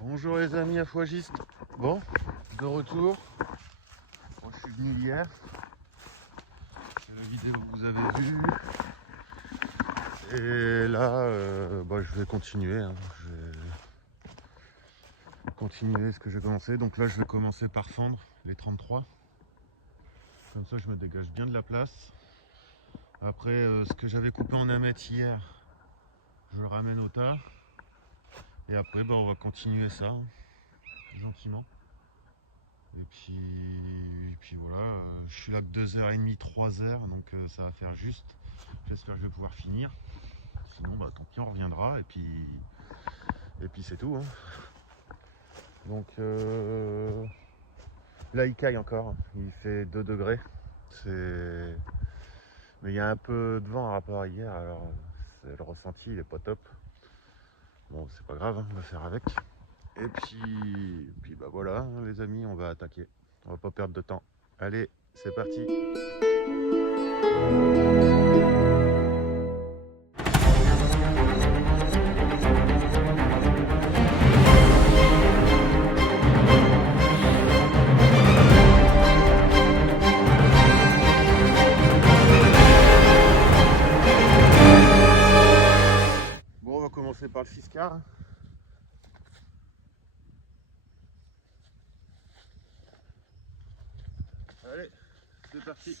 Bonjour les amis affouagistes. Bon, de retour. Bon, je suis venu hier. C'est la vidéo que vous avez vue. Et là, je vais continuer. Je vais continuer ce que j'ai commencé. Donc là, je vais commencer par fendre les 33. Comme ça, je me dégage bien de la place. Après, ce que j'avais coupé en amètre hier, je le ramène au tas. Et après, on va continuer ça, gentiment. Et puis voilà, je suis là que 2h30, 3h, donc ça va faire juste. J'espère que je vais pouvoir finir. Sinon, tant pis, on reviendra. Et puis c'est tout. Hein. Donc là, il caille encore. Il fait 2 degrés. Mais il y a un peu de vent à rapport à hier. Alors, le ressenti, il est pas top. Bon, c'est pas grave, hein, on va faire avec. Et puis voilà, hein, les amis, on va attaquer. On va pas perdre de temps. Allez, c'est parti. Bon, on va commencer par le 6 quarts. Allez, c'est parti.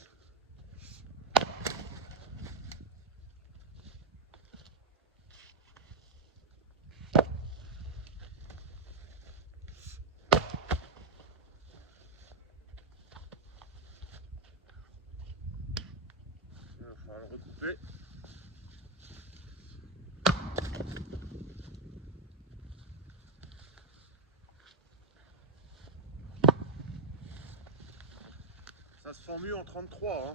On va le recouper. Ça se sent mieux en 33. Hein.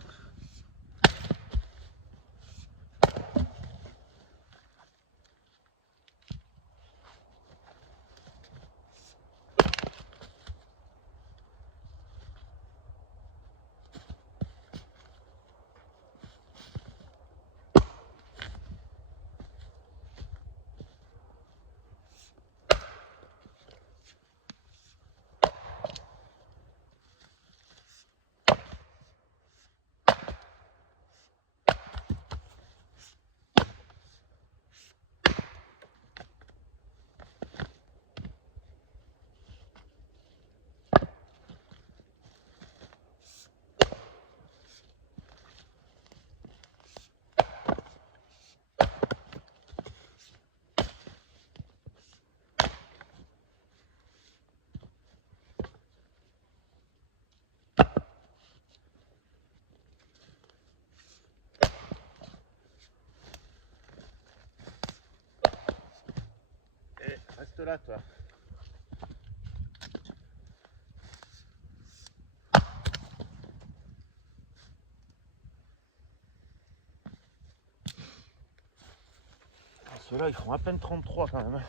Et reste là, toi. Ceux-là, ils font à peine 33 quand même.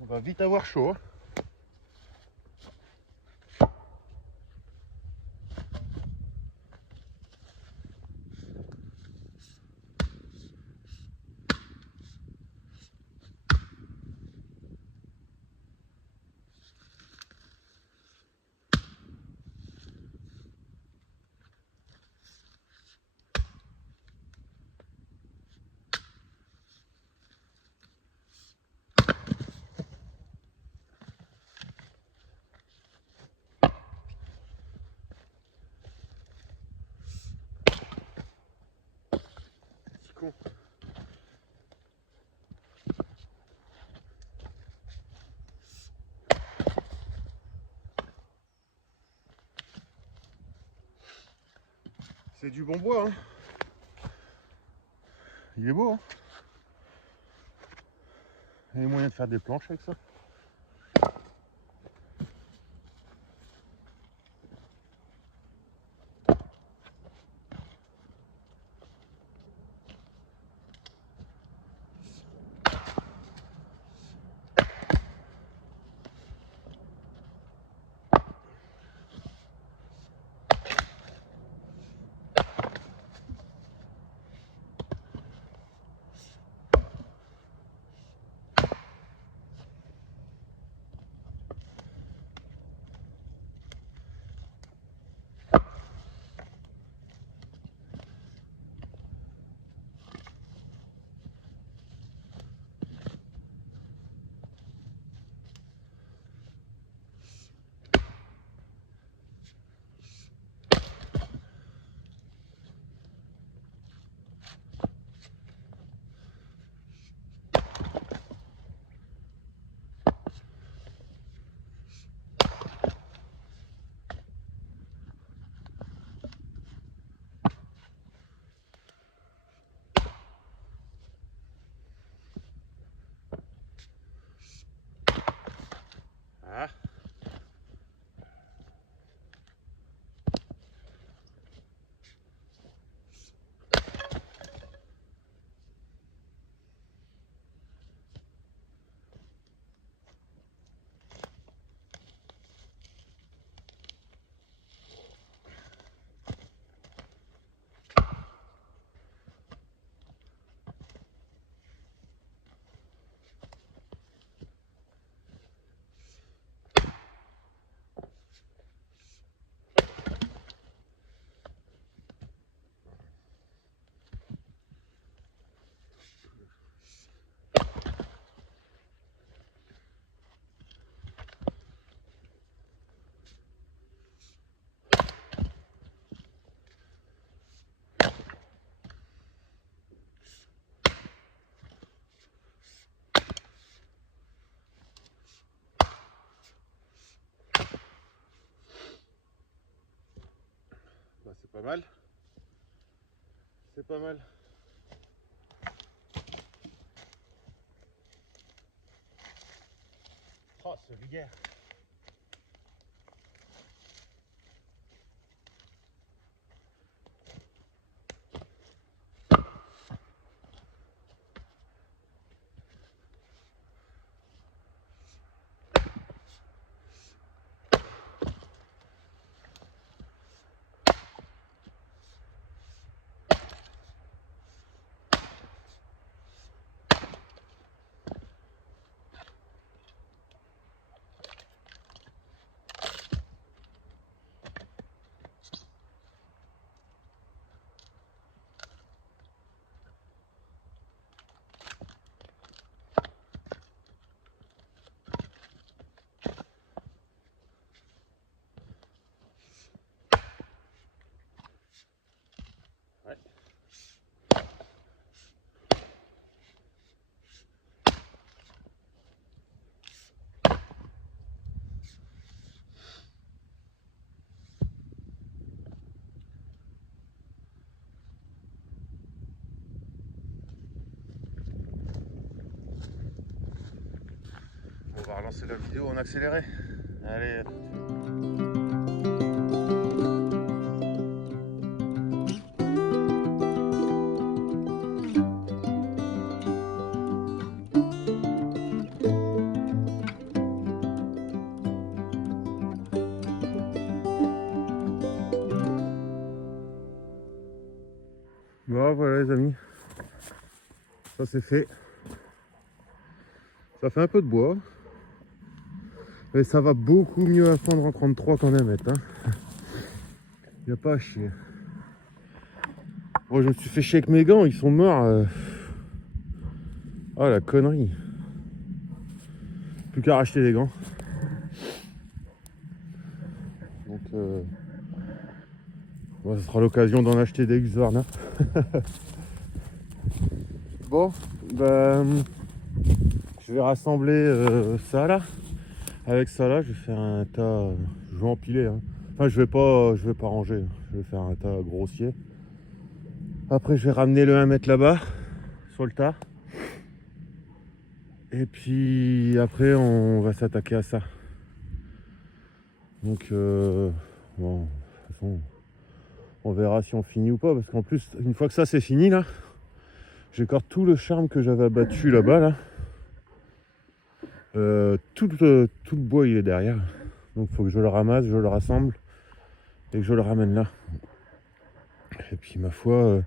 On va vite avoir chaud. con. C'est du bon bois, hein. Il est beau, hein. Il y a moyen de faire des planches avec ça. Ah. Bah, c'est pas mal. C'est pas mal. Oh, ce vulgaire. Ouais. On va relancer la vidéo en accéléré. Allez, à tout de suite. Bon, voilà les amis, ça c'est fait. Ça fait un peu de bois, mais ça va beaucoup mieux à fondre en 33 qu'en 1 mètre, hein. Y a pas à chier. Bon, je me suis fait chier avec mes gants, ils sont morts. Oh la connerie. Plus qu'à racheter des gants. Donc bon, ça sera l'occasion d'en acheter des Husqvarna. Bon, ben, je vais rassembler ça là. Avec ça là, je vais faire un tas. Je vais empiler. Hein. Enfin, je vais pas ranger. Je vais faire un tas grossier. Après, je vais ramener le 1 mètre là-bas, sur le tas. Et puis après, on va s'attaquer à ça. Donc, bon, de toute façon, on verra si on finit ou pas. Parce qu'en plus, une fois que ça c'est fini là, j'ai encore tout le charme que j'avais abattu là-bas là. Tout le bois il est derrière. Donc il faut que je le ramasse, je le rassemble et que je le ramène là. Et puis ma foi,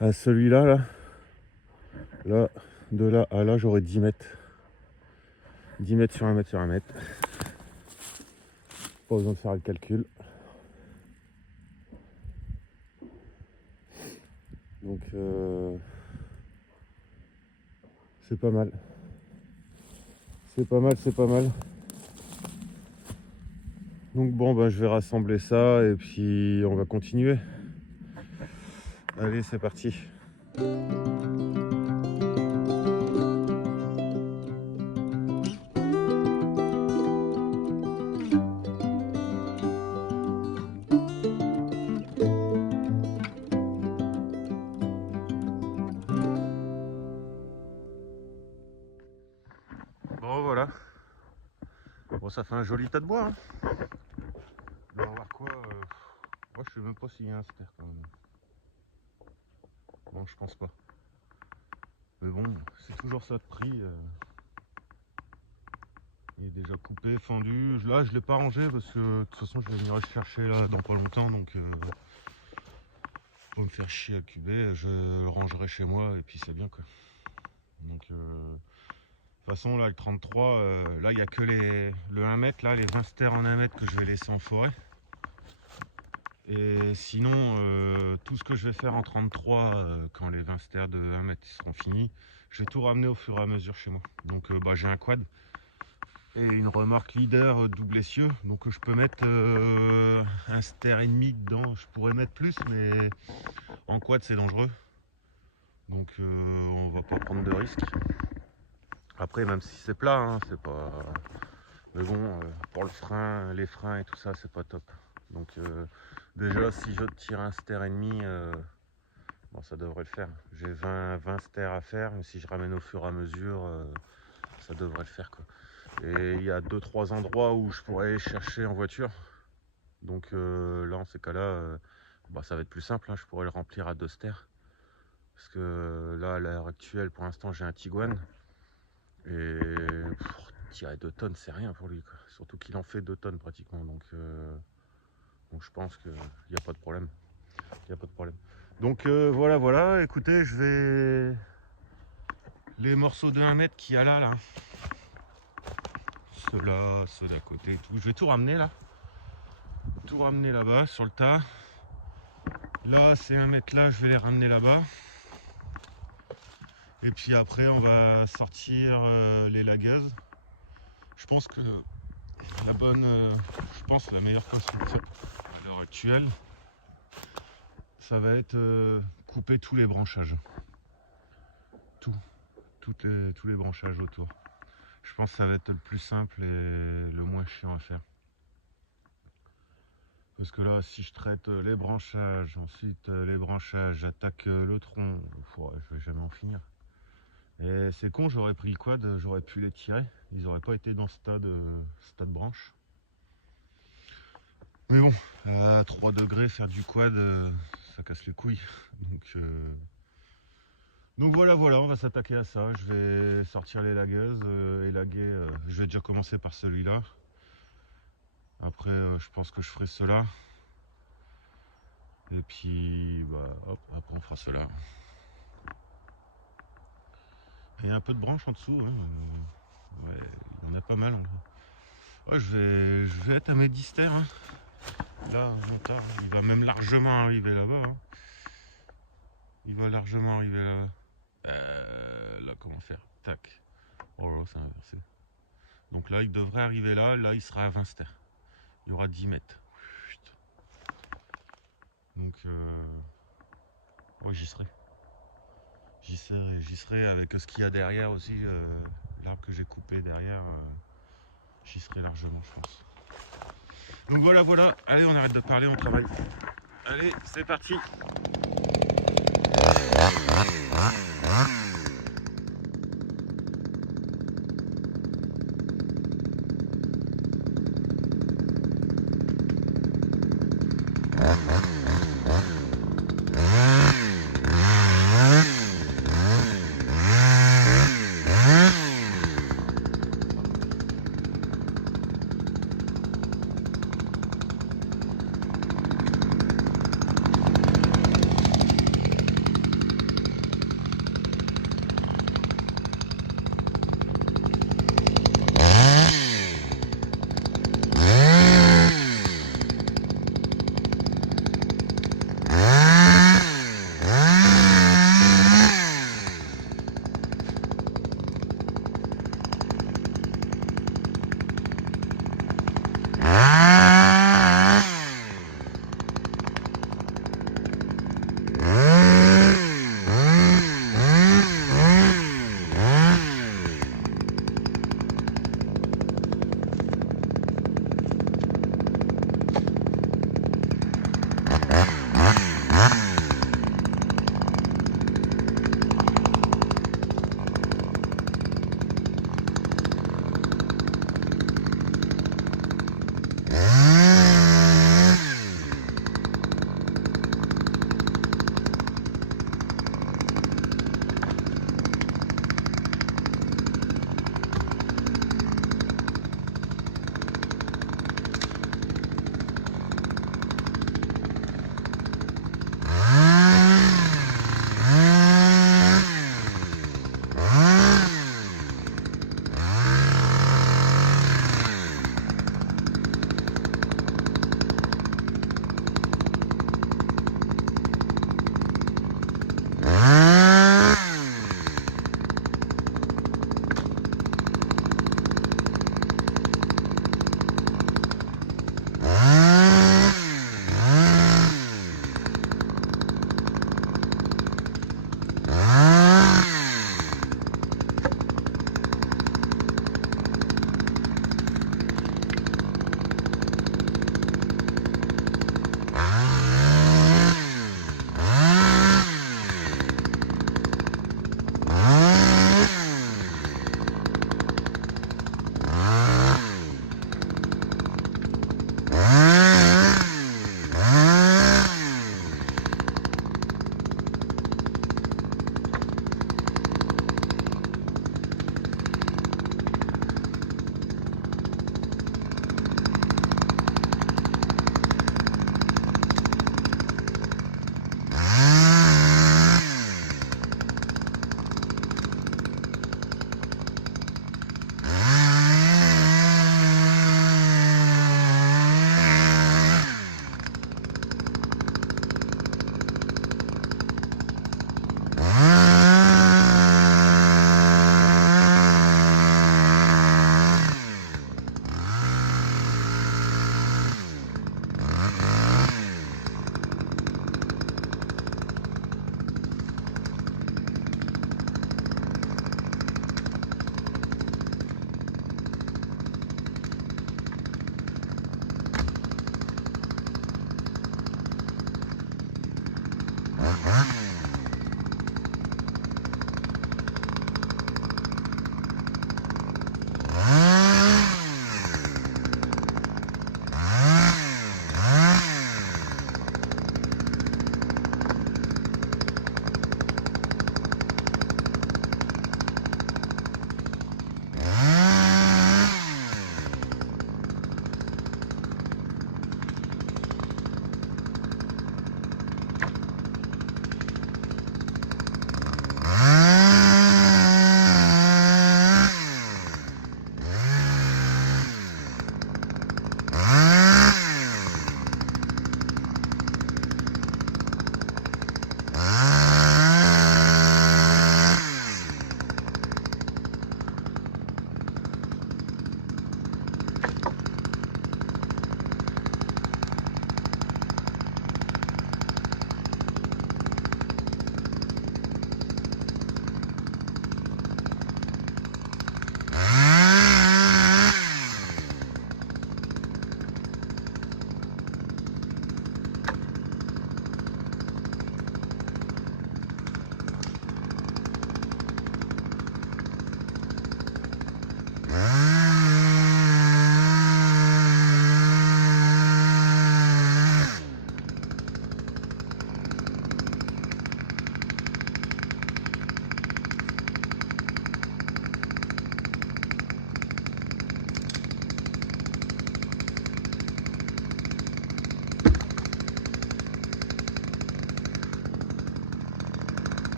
à celui-là, là, de là à là, j'aurai 10 mètres. 10 mètres sur 1 mètre sur 1 mètre. Pas besoin de faire le calcul. Donc c'est pas mal. C'est pas mal, c'est pas mal. Donc bon, ben, je vais rassembler ça et puis on va continuer. Allez, c'est parti. Bon, voilà. Bon, ça fait un joli tas de bois. Hein. On va voir quoi. Moi, je sais même pas s'il y a un ster quand même. Bon, je pense pas. Mais bon, c'est toujours ça de prix. Il est déjà coupé, fendu. Là, je l'ai pas rangé parce que de toute façon, je vais venir le chercher là dans pas longtemps. Donc, pour me faire chier à cuber, je le rangerai chez moi et puis c'est bien quoi. Donc, de toute façon, là, le 33, là, il n'y a que le 1 mètre, là, les 20 stères en 1 mètre que je vais laisser en forêt. Et sinon, tout ce que je vais faire en 33, quand les 20 stères de 1 mètre seront finis, je vais tout ramener au fur et à mesure chez moi. Donc, j'ai un quad et une remorque leader double essieu. Donc, je peux mettre un ster et demi dedans. Je pourrais mettre plus, mais en quad, c'est dangereux. Donc, on va pas prendre de risques. Après, même si c'est plat, hein, c'est pas. Mais bon, pour le frein, les freins et tout ça, c'est pas top. Donc déjà, si je tire un ster et demi, bon, ça devrait le faire. J'ai 20 sters à faire, mais si je ramène au fur et à mesure, ça devrait le faire quoi. Et il y a 2-3 endroits où je pourrais aller chercher en voiture. Donc là, en ces cas-là, ça va être plus simple. Hein, je pourrais le remplir à 2 sters. Parce que là, à l'heure actuelle, pour l'instant, j'ai un Tiguan. Et tirer 2 tonnes, c'est rien pour lui. Quoi. Surtout qu'il en fait 2 tonnes pratiquement. Donc je pense qu'il n'y a pas de problème. Il y a pas de problème. Donc voilà. Écoutez, je vais... Les morceaux de 1 mètre qu'il y a là. Ceux-là, ceux d'à côté et tout. Je vais tout ramener là. Tout ramener là-bas sur le tas. Là, c'est 1 mètre là, je vais les ramener là-bas. Et puis après, on va sortir les lageuses. Je pense que la meilleure façon de faire à l'heure actuelle, ça va être couper tous les branchages. Tous les branchages autour. Je pense que ça va être le plus simple et le moins chiant à faire. Parce que là, si je traite les branchages, ensuite les branchages, j'attaque le tronc, je vais jamais en finir. Et c'est con, j'aurais pris le quad, j'aurais pu les tirer. Ils n'auraient pas été dans ce tas de branches. Mais bon, à 3 degrés, faire du quad, ça casse les couilles. Donc voilà, on va s'attaquer à ça. Je vais sortir les lagueuses, élaguer. Je vais déjà commencer par celui-là. Après, je pense que je ferai cela. Et puis, hop, après on fera cela. Il y a un peu de branches en dessous. Hein. Ouais, il y en a pas mal. Ouais, je vais être à mes 10 stères. Hein. Là, mon tas, il va même largement arriver là-bas. Hein. Il va largement arriver là-bas. Là, comment faire? Tac. Oh là, c'est inversé. Donc là, il devrait arriver là. Là, il sera à 20 stères. Il y aura 10 mètres. Donc, ouais, j'y serai. J'y serai avec ce qu'il y a derrière aussi, l'arbre que j'ai coupé derrière, j'y serai largement, je pense. Donc voilà, allez, on arrête de parler, on travaille. Allez, c'est parti.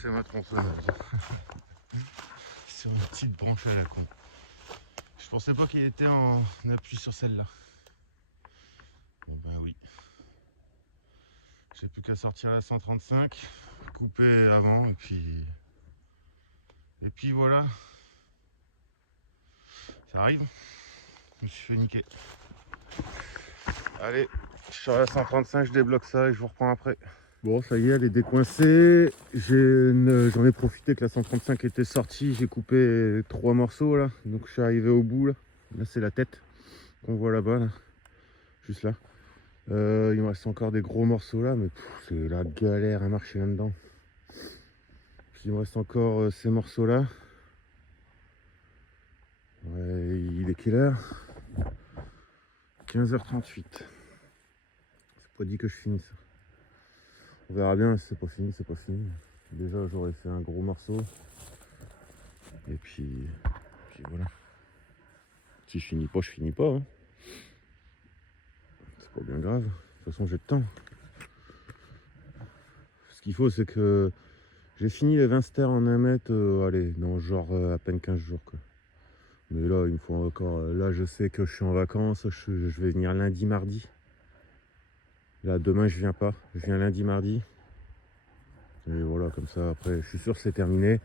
c'est ma tronçonneuse. Sur une petite branche à la con. Je pensais pas qu'il était en appui sur celle-là. Bon ben oui. J'ai plus qu'à sortir la 135, couper avant et puis voilà. Ça arrive. Je me suis fait niquer. Allez, je suis sur la 135, je débloque ça et je vous reprends après. Bon, ça y est, elle est décoincée. J'en ai profité que la 135 était sortie. J'ai coupé 3 morceaux là. Donc je suis arrivé au bout là. Là, c'est la tête qu'on voit là-bas, là. Juste là. Il me reste encore des gros morceaux là, mais c'est la galère à marcher là-dedans. Puis il me reste encore ces morceaux là. Ouais, il est quelle heure? 15h38. C'est pas dit que je finisse. On verra bien, si c'est pas fini, c'est pas fini. Déjà j'aurais fait un gros morceau. Et puis voilà. Si je finis pas, je finis pas. Hein. C'est pas bien grave. De toute façon j'ai le temps. Ce qu'il faut c'est que j'ai fini les 20 stères en 1 mètre, allez, dans genre à peine 15 jours quoi. Mais là il me faut encore. Là je sais que je suis en vacances, je vais venir lundi, mardi. Là demain je viens pas. Je viens lundi, mardi. Et voilà, comme ça après je suis sûr que c'est terminé.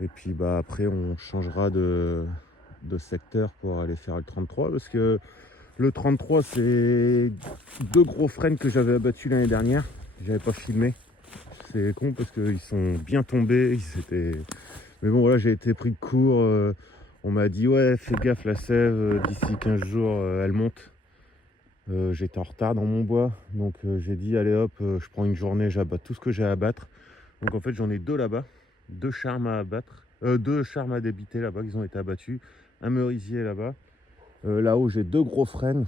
Et puis bah après on changera de secteur pour aller faire le 33 parce que le 33 c'est 2 gros frênes que j'avais abattus l'année dernière. J'avais pas filmé. C'est con parce qu'ils sont bien tombés. Mais bon voilà, j'ai été pris de court. On m'a dit ouais fais gaffe la sève, d'ici 15 jours elle monte. J'étais en retard dans mon bois. Donc j'ai dit allez hop, je prends une journée, j'abatte tout ce que j'ai à abattre. Donc en fait j'en ai 2 là-bas. 2 charmes à abattre. 2 charmes à débiter là-bas, ils ont été abattus. Un merisier là-bas. Là-haut j'ai 2 gros frênes.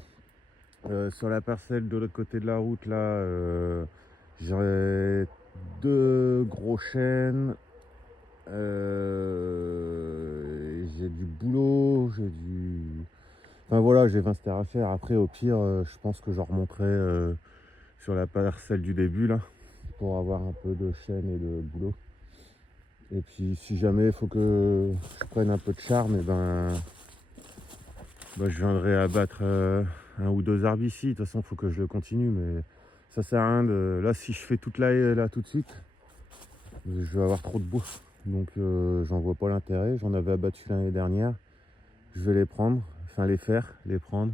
Sur la parcelle de l'autre côté de la route là, j'aurais 2 gros chênes. J'ai du boulot, enfin voilà, j'ai 20 stères à faire. Après au pire, je pense que j'en remonterai sur la parcelle du début là, pour avoir un peu de chêne et de boulot. Et puis si jamais il faut que je prenne un peu de charme, et je viendrai abattre 1 ou 2 arbres ici. De toute façon il faut que je le continue, mais ça sert à rien de. Là si je fais toute la haie là tout de suite, je vais avoir trop de bois. Donc j'en vois pas l'intérêt. J'en avais abattu l'année dernière. Je vais les prendre, enfin les prendre.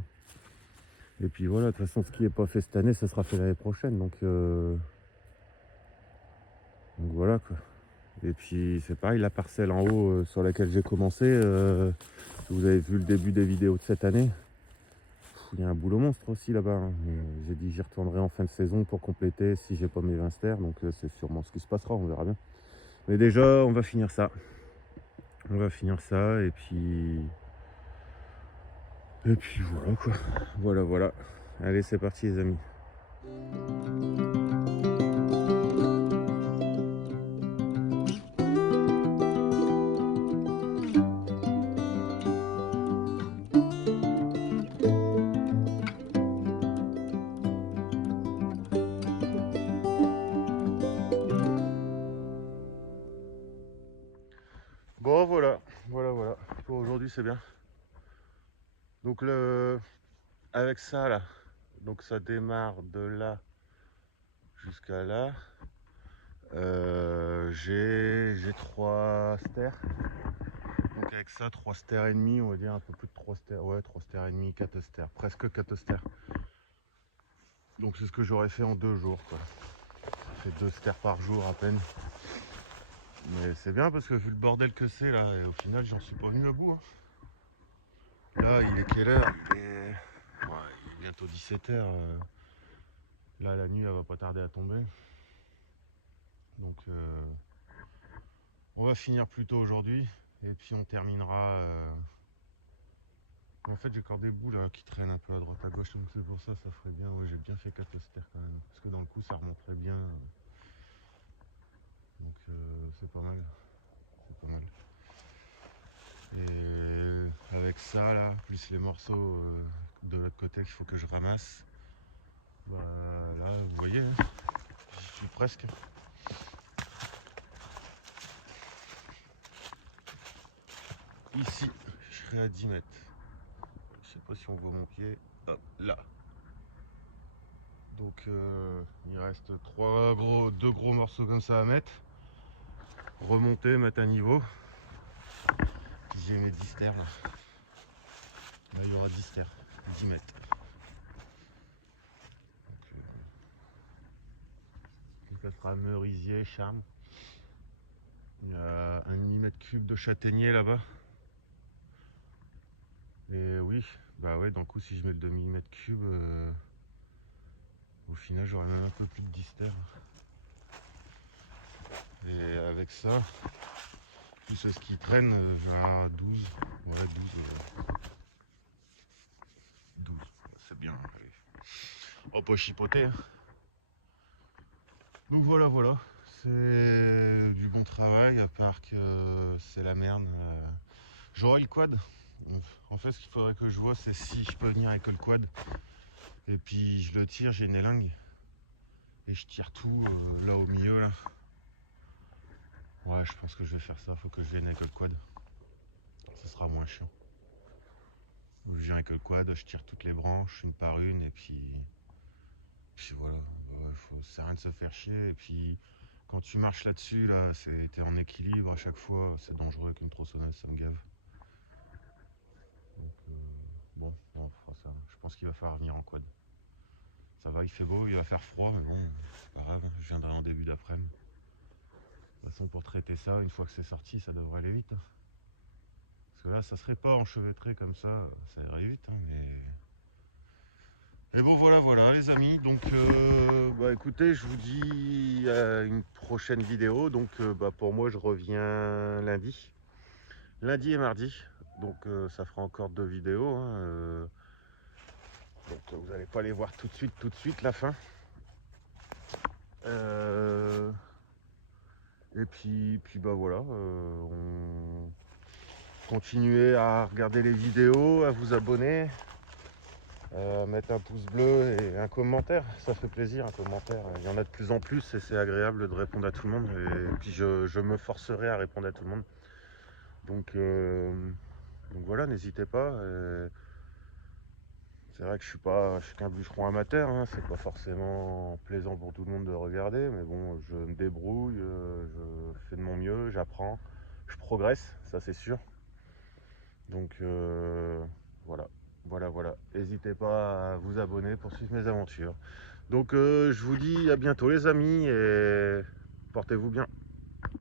Et puis voilà, de toute façon ce qui n'est pas fait cette année, ça sera fait l'année prochaine. Donc voilà quoi. Et puis c'est pareil, la parcelle en haut sur laquelle j'ai commencé, vous avez vu le début des vidéos de cette année. Il y a un boulot monstre aussi là-bas. Hein. J'ai dit j'y retournerai en fin de saison pour compléter si j'ai pas mes 20 stères. Donc c'est sûrement ce qui se passera, on verra bien. Mais déjà on va finir ça. On va finir ça et puis voilà quoi. Voilà. Allez c'est parti les amis. Bon voilà. Pour aujourd'hui c'est bien. Donc avec ça là, donc ça démarre de là jusqu'à là. J'ai 3 stères. Donc avec ça 3 stères et demi, on va dire un peu plus de 3 stères. Ouais 3 stères et demi, 4 stères, presque 4 stères. Donc c'est ce que j'aurais fait en 2 jours quoi. Ça fait 2 stères par jour à peine. Mais c'est bien parce que vu le bordel que c'est là, et au final j'en suis pas venu à bout. Hein. Là il est quelle heure? Il est bientôt 17h. Là la nuit elle va pas tarder à tomber. Donc on va finir plus tôt aujourd'hui. Et puis on terminera. En fait j'ai encore des bouts là qui traînent un peu à droite à gauche. Donc c'est pour ça ça ferait bien. Ouais j'ai bien fait 4 stères quand même. Parce que dans le coup ça remonterait bien. Donc c'est pas mal. Et avec ça là, plus les morceaux de l'autre côté qu'il faut que je ramasse. Bah là vous voyez, hein, j'y suis presque. ici, je serai à 10 mètres. Je sais pas si on voit mon pied. Hop, là. Donc il reste deux gros morceaux comme ça à mettre. Remonter, mettre à niveau. Puis j'ai mes 10 terres là. Là il y aura 10 terres, 10 mètres. Donc, ça sera merisier, charme. Il y a un millimètre cube de châtaignier là-bas. Et oui, bah ouais, donc coup si je mets le 2 mm cube, au final j'aurai même un peu plus de 10 terres. Et avec ça, plus ce qui traîne, vers 12. Ouais, 12. C'est bien. Allez. On peut chipoter. Hein. Donc voilà, voilà. C'est du bon travail, à part que c'est la merde. J'aurai le quad. En fait, ce qu'il faudrait que je vois, c'est si je peux venir avec le quad. Et puis je le tire, j'ai une élingue. Et je tire tout là au milieu là. Ouais, je pense que je vais faire ça. Faut que je vienne avec le quad. Ce sera moins chiant. Je viens avec le quad, je tire toutes les branches une par une et puis voilà. C'est rien de se faire chier. Et puis quand tu marches là-dessus, là, t'es en équilibre à chaque fois. C'est dangereux qu'une tronçonneuse, ça me gave. Donc bon, on fera ça. Je pense qu'il va falloir venir en quad. Ça va, il fait beau, il va faire froid, mais bon, c'est pas grave. Je viendrai en début d'après-midi. De toute façon, pour traiter ça, une fois que c'est sorti, ça devrait aller vite. Hein. Parce que là, ça serait pas enchevêtré comme ça irait vite. Hein, mais bon, voilà, voilà, les amis. Donc, bah écoutez, je vous dis à une prochaine vidéo. Donc, pour moi, je reviens lundi et mardi. Donc, ça fera encore 2 vidéos. Hein, donc, vous n'allez pas les voir tout de suite, la fin. Et puis bah voilà, on continuez à regarder les vidéos, à vous abonner, à mettre un pouce bleu et un commentaire, ça fait plaisir un commentaire. Il y en a de plus en plus et c'est agréable de répondre à tout le monde. Et puis je me forcerai à répondre à tout le monde. Donc voilà, n'hésitez pas. C'est vrai que je suis qu'un bûcheron amateur, hein, c'est pas forcément plaisant pour tout le monde de regarder, mais bon, je me débrouille, je fais de mon mieux, j'apprends, je progresse, ça c'est sûr. Donc voilà, voilà. N'hésitez pas à vous abonner pour suivre mes aventures. Donc je vous dis à bientôt les amis et portez-vous bien.